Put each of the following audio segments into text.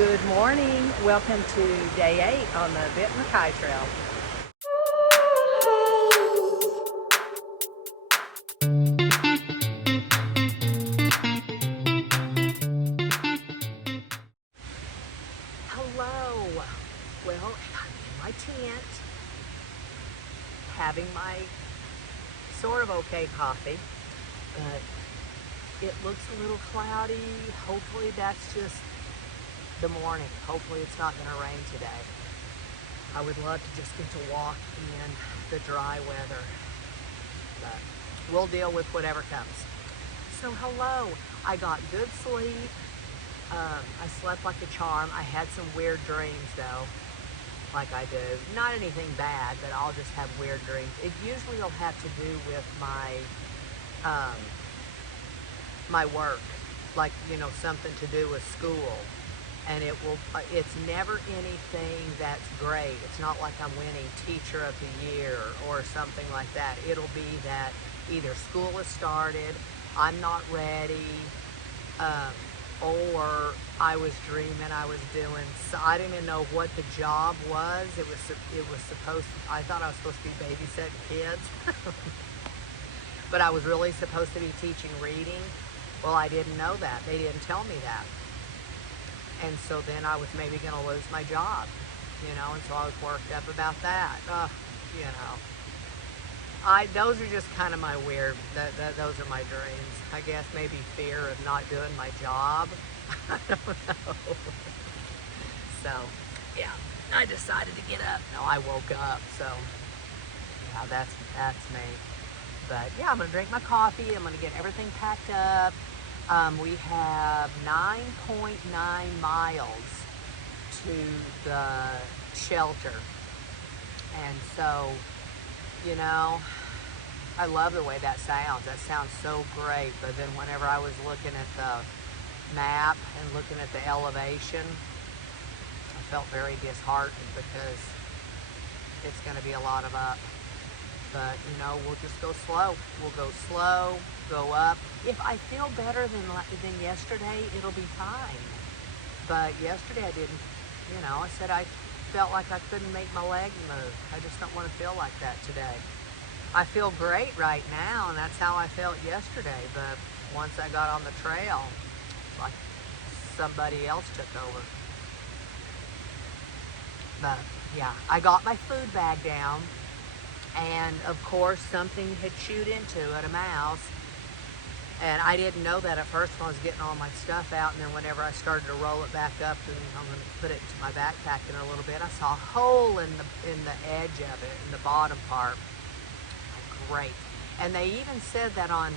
Good morning. Welcome to day 8 on the Benton Kite Trail. Hello. Well, I'm in my tent having my sort of okay coffee, but it looks a little cloudy. Hopefully that's just the morning. Hopefully it's not going to rain today. I would love to just get to walk in the dry weather, but we'll deal with whatever comes. So hello, I got good sleep. I slept like a charm. I had some weird dreams though, like I do. Not anything bad, but I'll just have weird dreams. It usually will have to do with my work, like, something to do with school. And it's never anything that's great. It's not like I'm winning Teacher of the Year or something like that. It'll be that either school has started, I'm not ready, or I was dreaming I was doing, so I didn't even know what the job was. It was supposed to, I thought I was supposed to be babysitting kids, but I was really supposed to be teaching reading. Well, I didn't know that. They didn't tell me that. And so then I was maybe going to lose my job, and so I was worked up about that. Those are just kind of my weird, those are my dreams. I guess maybe fear of not doing my job. I don't know. So, yeah, I decided to get up. No, I woke up, so, yeah, that's me. But, yeah, I'm going to drink my coffee. I'm going to get everything packed up. We have 9.9 miles to the shelter. And so, I love the way that sounds. That sounds so great. But then whenever I was looking at the map and looking at the elevation, I felt very disheartened because it's going to be a lot of up. But, we'll just go slow. We'll go slow, go up. If I feel better than yesterday, it'll be fine. But yesterday I didn't, I said I felt like I couldn't make my leg move. I just don't want to feel like that today. I feel great right now, and that's how I felt yesterday. But once I got on the trail, like somebody else took over. But, yeah, I got my food bag down. And of course something had chewed into it, a mouse, and I didn't know that at first when I was getting all my stuff out, and then whenever I started to roll it back up and I'm going to put it into my backpack in a little bit, I saw a hole in the edge of it, in the bottom part. Great. And they even said that on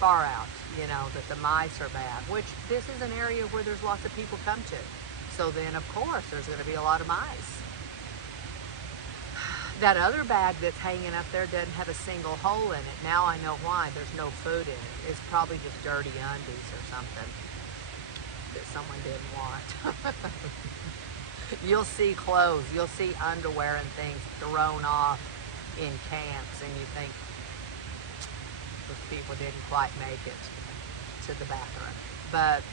Far Out, that the mice are bad, which this is an area where there's lots of people come to. So then of course there's going to be a lot of mice. That other bag that's hanging up there doesn't have a single hole in it. Now I know why. There's no food in it. It's probably just dirty undies or something that someone didn't want. You'll see clothes, you'll see underwear and things thrown off in camps, and you think those people didn't quite make it to the bathroom. But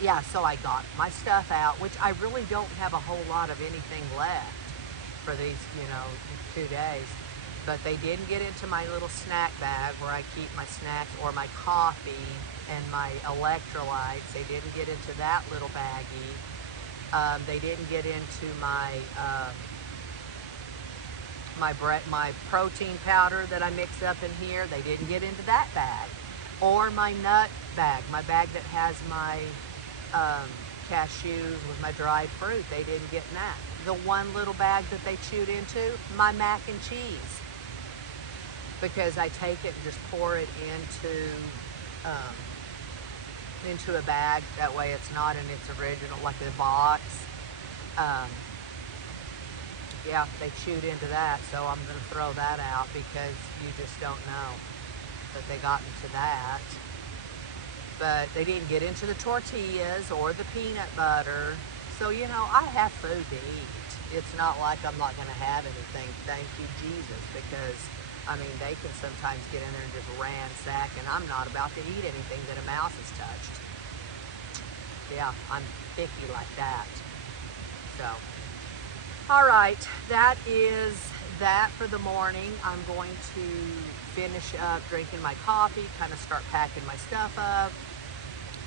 yeah, so I got my stuff out, which I really don't have a whole lot of anything left for these, 2 days. But they didn't get into my little snack bag where I keep my snacks or my coffee and my electrolytes. They didn't get into that little baggie. They didn't get into my my protein powder that I mix up in here. They didn't get into that bag. Or my nut bag, my bag that has my cashews with my dried fruit. They didn't get in that. The one little bag that they chewed into, my mac and cheese. Because I take it and just pour it into a bag. That way it's not in its original, like a box. Yeah, they chewed into that, so I'm going to throw that out because you just don't know that they got into that. But they didn't get into the tortillas or the peanut butter. So, I have food to eat. It's not like I'm not going to have anything, thank you, Jesus, because, they can sometimes get in there and just ransack, and I'm not about to eat anything that a mouse has touched. Yeah, I'm picky like that. So, all right, that is that for the morning. I'm going to finish up drinking my coffee, kind of start packing my stuff up,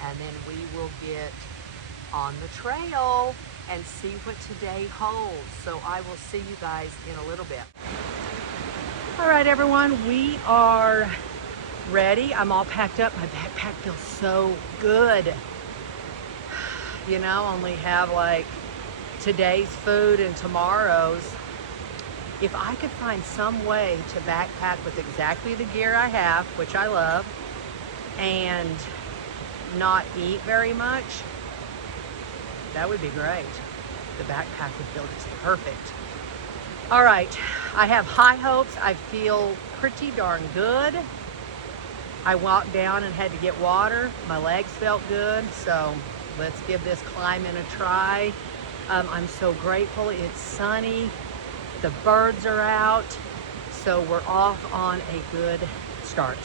and then we will get on the trail and see what today holds. So I will see you guys in a little bit. All right, everyone, we are ready. I'm all packed up. My backpack feels so good. You know, only have like today's food and tomorrow's. If I could find some way to backpack with exactly the gear I have, which I love, and not eat very much, that would be great. The backpack would feel just perfect. All right, I have high hopes. I feel pretty darn good. I walked down and had to get water. My legs felt good, so let's give this climbing a try. I'm so grateful. It's sunny. The birds are out, so we're off on a good start.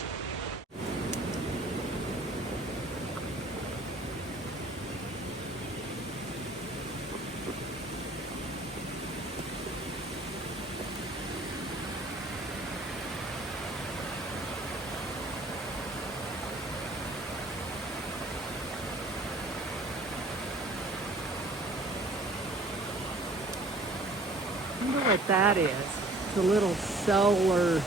I wonder what that is. It's a little solar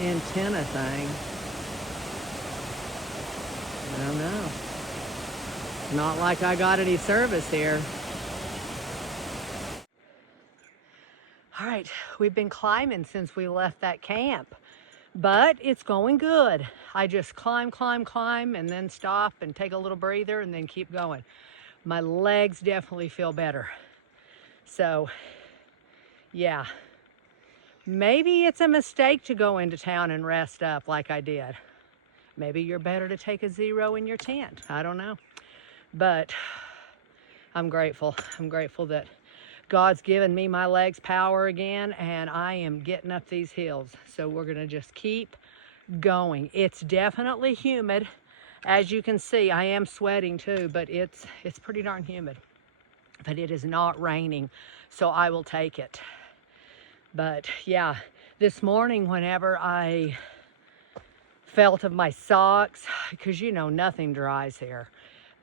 antenna thing. I don't know. Not like I got any service here. All right, we've been climbing since we left that camp, but it's going good. I just climb, and then stop and take a little breather and then keep going. My legs definitely feel better. So, yeah. Maybe it's a mistake to go into town and rest up like I did. Maybe you're better to take a 0 in your tent. I don't know. But I'm grateful. I'm grateful that God's given me my legs power again, and I am getting up these hills. So we're gonna just keep going. It's definitely humid. As you can see, I am sweating too, but it's pretty darn humid. But it is not raining, so I will take it. But yeah, this morning whenever I felt of my socks, because you know nothing dries here,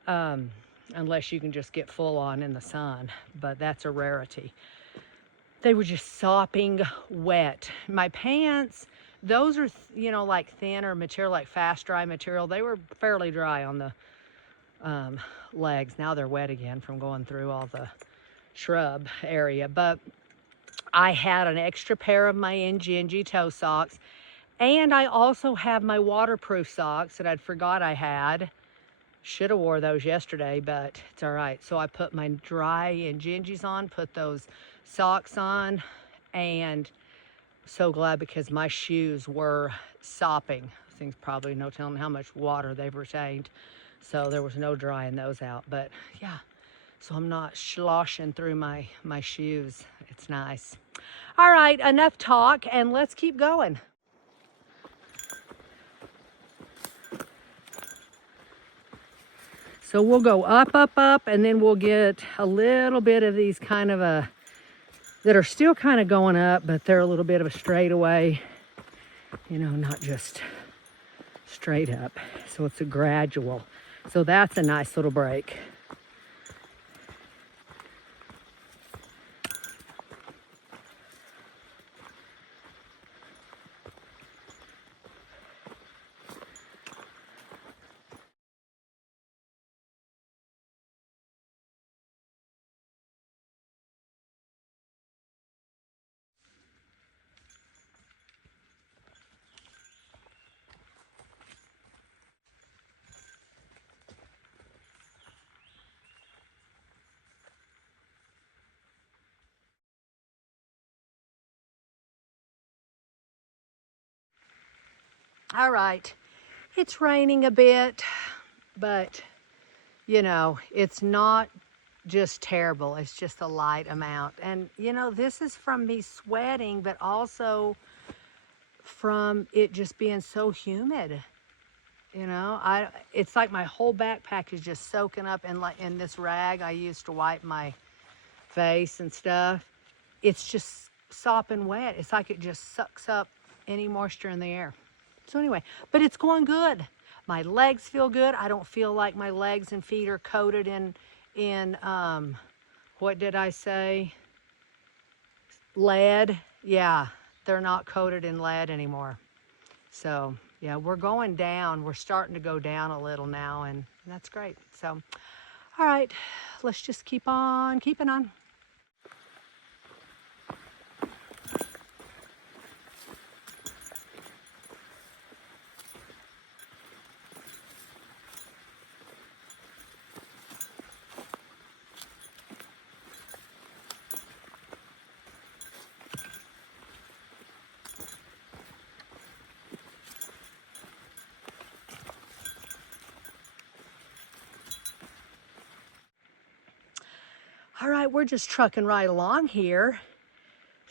unless you can just get full on in the sun, but that's a rarity. They were just sopping wet. My pants, those are, you know, like thinner material, like fast dry material. They were fairly dry on the legs. Now they're wet again from going through all the shrub area. But I had an extra pair of my Injinji toe socks, and I also have my waterproof socks that I'd forgot I had. Should have wore those yesterday, but it's all right. So I put my dry Injinjis on, put those socks on, and so glad because my shoes were sopping. Things probably no telling how much water they've retained. So there was no drying those out, but yeah. So I'm not sloshing through my shoes. It's nice. All right, enough talk, and let's keep going. So we'll go up, and then we'll get a little bit of these kind of that are still kind of going up, but they're a little bit of a straightaway, you know, not just straight up. So it's a gradual. So that's a nice little break. All right, it's raining a bit, but you know, it's not just terrible. It's just a light amount. And you know, this is from me sweating, but also from it just being so humid. You know, it's like my whole backpack is just soaking up in this rag I used to wipe my face and stuff. It's just sopping wet. It's like it just sucks up any moisture in the air. So anyway, but it's going good. My legs feel good. I don't feel like my legs and feet are coated in what did I say? Lead. Yeah, they're not coated in lead anymore. So yeah, we're going down. We're starting to go down a little now, and that's great. So, all right, let's just keep on keeping on. All right, we're just trucking right along here.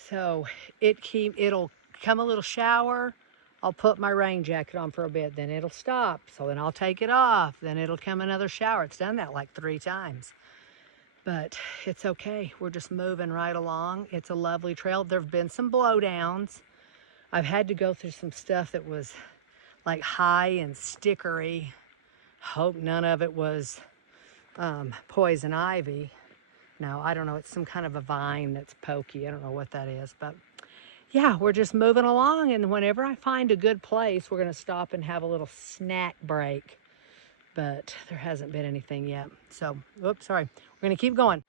So it'll come a little shower. I'll put my rain jacket on for a bit, then it'll stop. So then I'll take it off. Then it'll come another shower. It's done that like 3 times. But it's okay. We're just moving right along. It's a lovely trail. There've been some blowdowns. I've had to go through some stuff that was like high and stickery. Hope none of it was poison ivy. No, I don't know. It's some kind of a vine that's pokey. I don't know what that is. But yeah, we're just moving along. And whenever I find a good place, we're going to stop and have a little snack break. But there hasn't been anything yet. So, oops, sorry. We're going to keep going.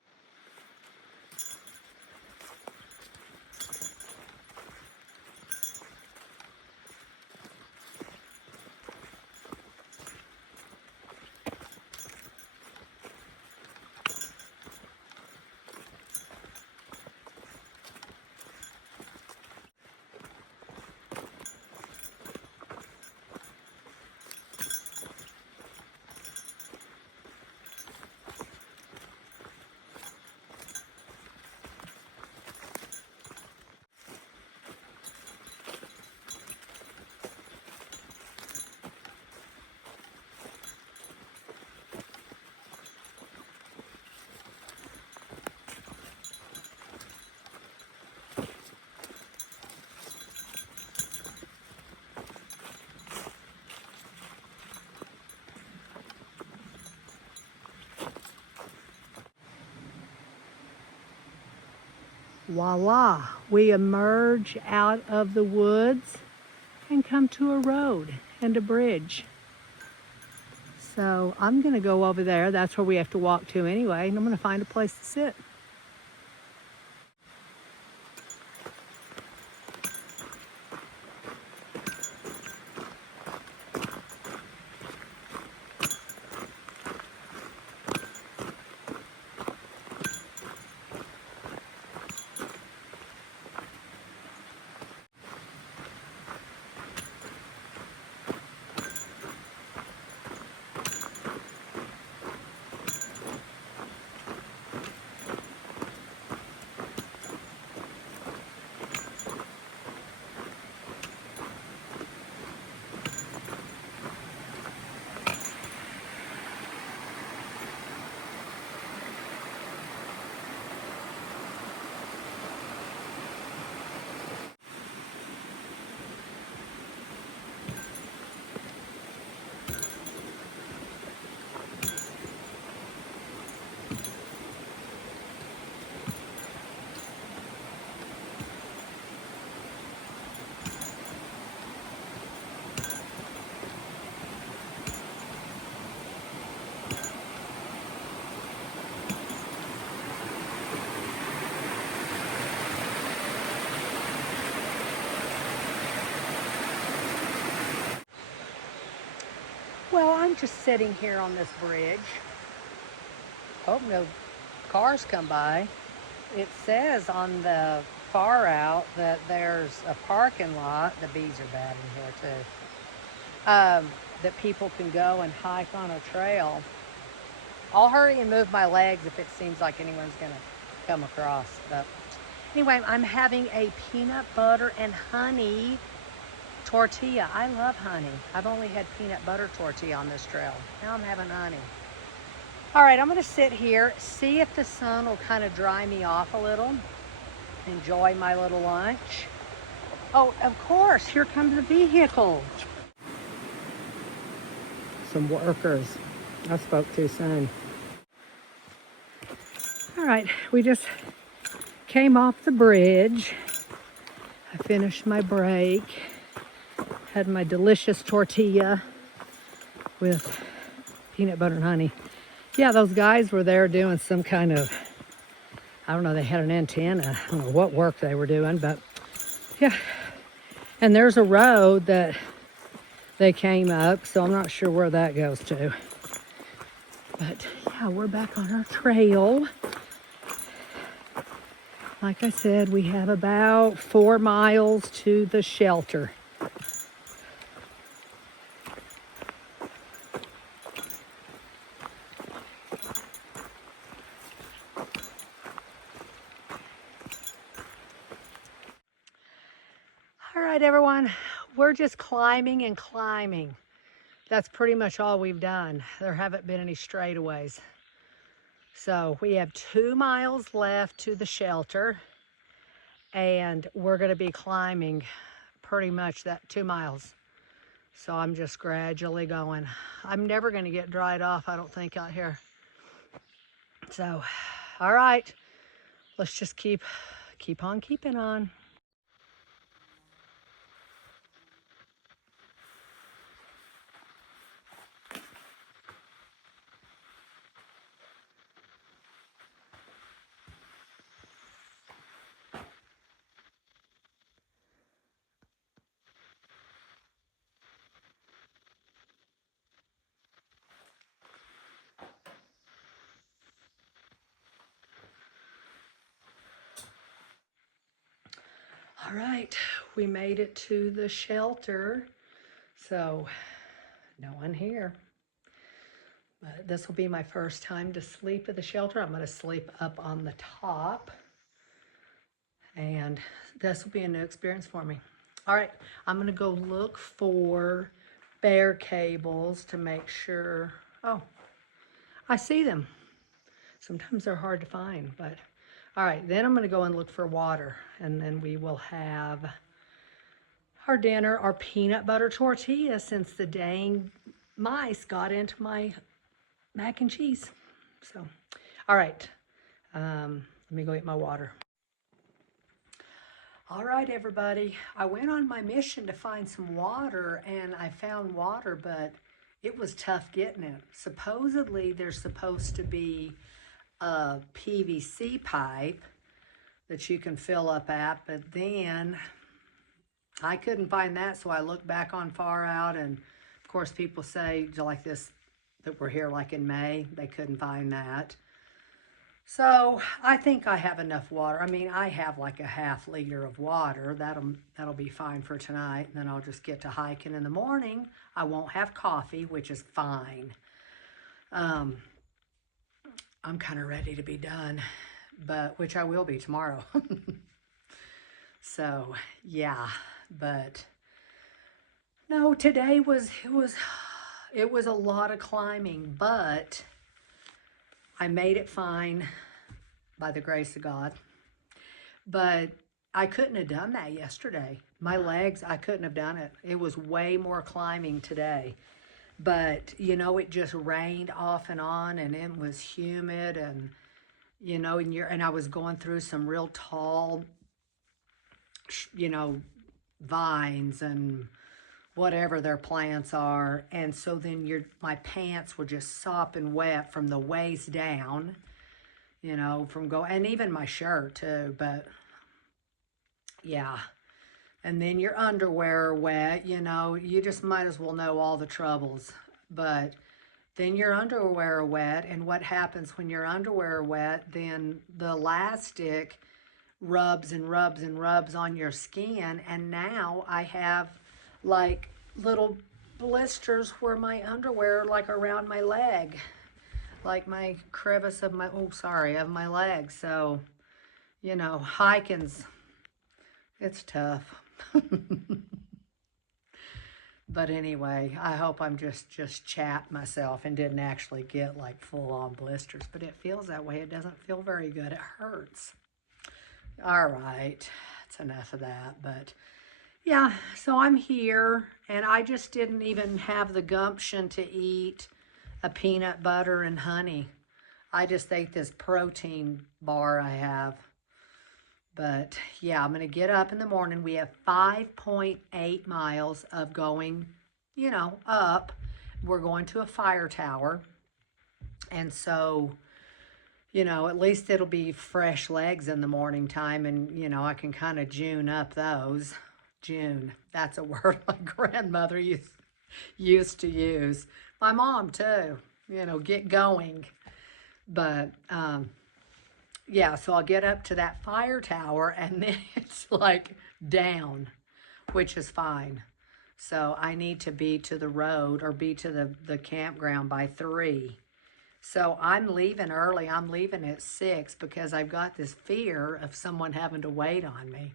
Voila, we emerge out of the woods and come to a road and a bridge. So I'm going to go over there. That's where we have to walk to anyway, and I'm going to find a place to sit. Well, I'm just sitting here on this bridge. Hope no cars come by. It says on the far out that there's a parking lot. The bees are bad in here too. That people can go and hike on a trail. I'll hurry and move my legs if it seems like anyone's gonna come across. But anyway, I'm having a peanut butter and honey tortilla. I love honey. I've only had peanut butter tortilla on this trail. Now I'm having honey. All right, I'm gonna sit here, see if the sun will kind of dry me off a little. Enjoy my little lunch. Oh, of course, here comes the vehicle. Some workers. I spoke too soon. All right, we just came off the bridge. I finished my break. Had my delicious tortilla with peanut butter and honey. Yeah, those guys were there doing some kind of, I don't know, they had an antenna. I don't know what work they were doing, but yeah. And there's a road that they came up, so I'm not sure where that goes to. But yeah, we're back on our trail. Like I said, we have about 4 miles to the shelter. All right, everyone, we're just climbing and climbing. That's pretty much all we've done. There haven't been any straightaways. So we have 2 miles left to the shelter, and we're going to be climbing pretty much that 2 miles. So I'm just gradually going. I'm never going to get dried off, I don't think, out here. So, all right, let's just keep on keeping on. All right, we made it to the shelter. So, no one here. But this will be my first time to sleep at the shelter. I'm going to sleep up on the top. And this will be a new experience for me. All right, I'm going to go look for bear cables to make sure. Oh, I see them. Sometimes they're hard to find, but all right, then I'm going to go and look for water, and then we will have our dinner, our peanut butter tortilla, since the dang mice got into my mac and cheese. So, all right, let me go get my water. All right, everybody, I went on my mission to find some water, and I found water, but it was tough getting it. Supposedly, there's supposed to be a PVC pipe that you can fill up at, but then I couldn't find that, so I looked back on far out, and of course people say like this, that we're here like in May, they couldn't find that. So I think I have enough water. I mean, I have like a ½ liter of water. That'll be fine for tonight, and then I'll just get to hiking in the morning. I won't have coffee, which is fine. I'm kind of ready to be done, but which I will be tomorrow. So yeah, but no, today it was a lot of climbing, but I made it fine by the grace of God. But I couldn't have done that yesterday. My legs, I couldn't have done it. It was way more climbing today. But, you know, it just rained off and on, and it was humid, and, you know, and I was going through some real tall, you know, vines and whatever their plants are. And so then my pants were just sopping wet from the waist down, you know, and even my shirt too, but yeah. And then your underwear are wet, you know, you just might as well know all the troubles. But then your underwear are wet, and what happens when your underwear are wet, then the elastic rubs and rubs and rubs on your skin, and now I have like little blisters where my underwear, like around my leg, like my crevice of my leg. So, you know, hiking's, it's tough. But anyway, I hope I'm just chapped myself and didn't actually get like full-on blisters. But it feels that way. It doesn't feel very good. It hurts. All right, that's enough of that. But yeah, so I'm here, and I just didn't even have the gumption to eat a peanut butter and honey. I just ate this protein bar I have. But yeah, I'm going to get up in the morning. We have 5.8 miles of going, you know, up. We're going to a fire tower. And so, you know, at least it'll be fresh legs in the morning time. And, you know, I can kind of June up those. June, that's a word my grandmother used to use. My mom too, you know, get going. But, yeah, so I'll get up to that fire tower and then it's like down, which is fine. So I need to be to the road or be to the campground by 3. So I'm leaving early. I'm leaving at 6 because I've got this fear of someone having to wait on me,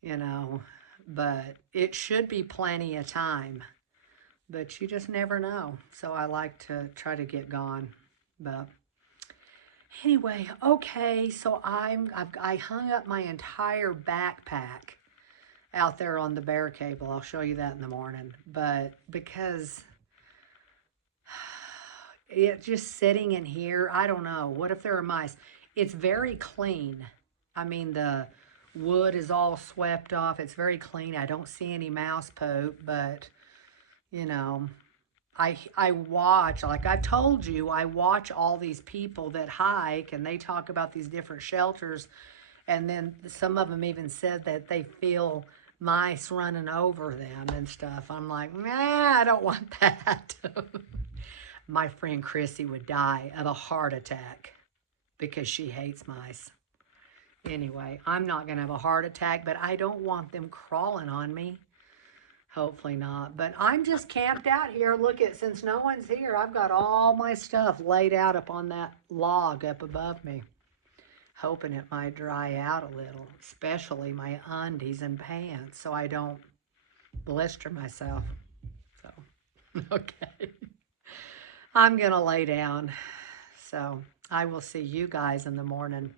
you know. But it should be plenty of time. But you just never know. So I like to try to get gone. But anyway, okay, so I hung up my entire backpack out there on the bear cable. I'll show you that in the morning. But because it just sitting in here, I don't know. What if there are mice? It's very clean. I mean, the wood is all swept off. It's very clean. I don't see any mouse poop, but, you know, I watch, like I've told you, I watch all these people that hike and they talk about these different shelters. And then some of them even said that they feel mice running over them and stuff. I'm like, nah, I don't want that. My friend Chrissy would die of a heart attack because she hates mice. Anyway, I'm not going to have a heart attack, but I don't want them crawling on me. Hopefully not. But I'm just camped out here. Look at, since no one's here, I've got all my stuff laid out up on that log up above me. Hoping it might dry out a little, especially my undies and pants, so I don't blister myself. So, okay. I'm going to lay down. So, I will see you guys in the morning.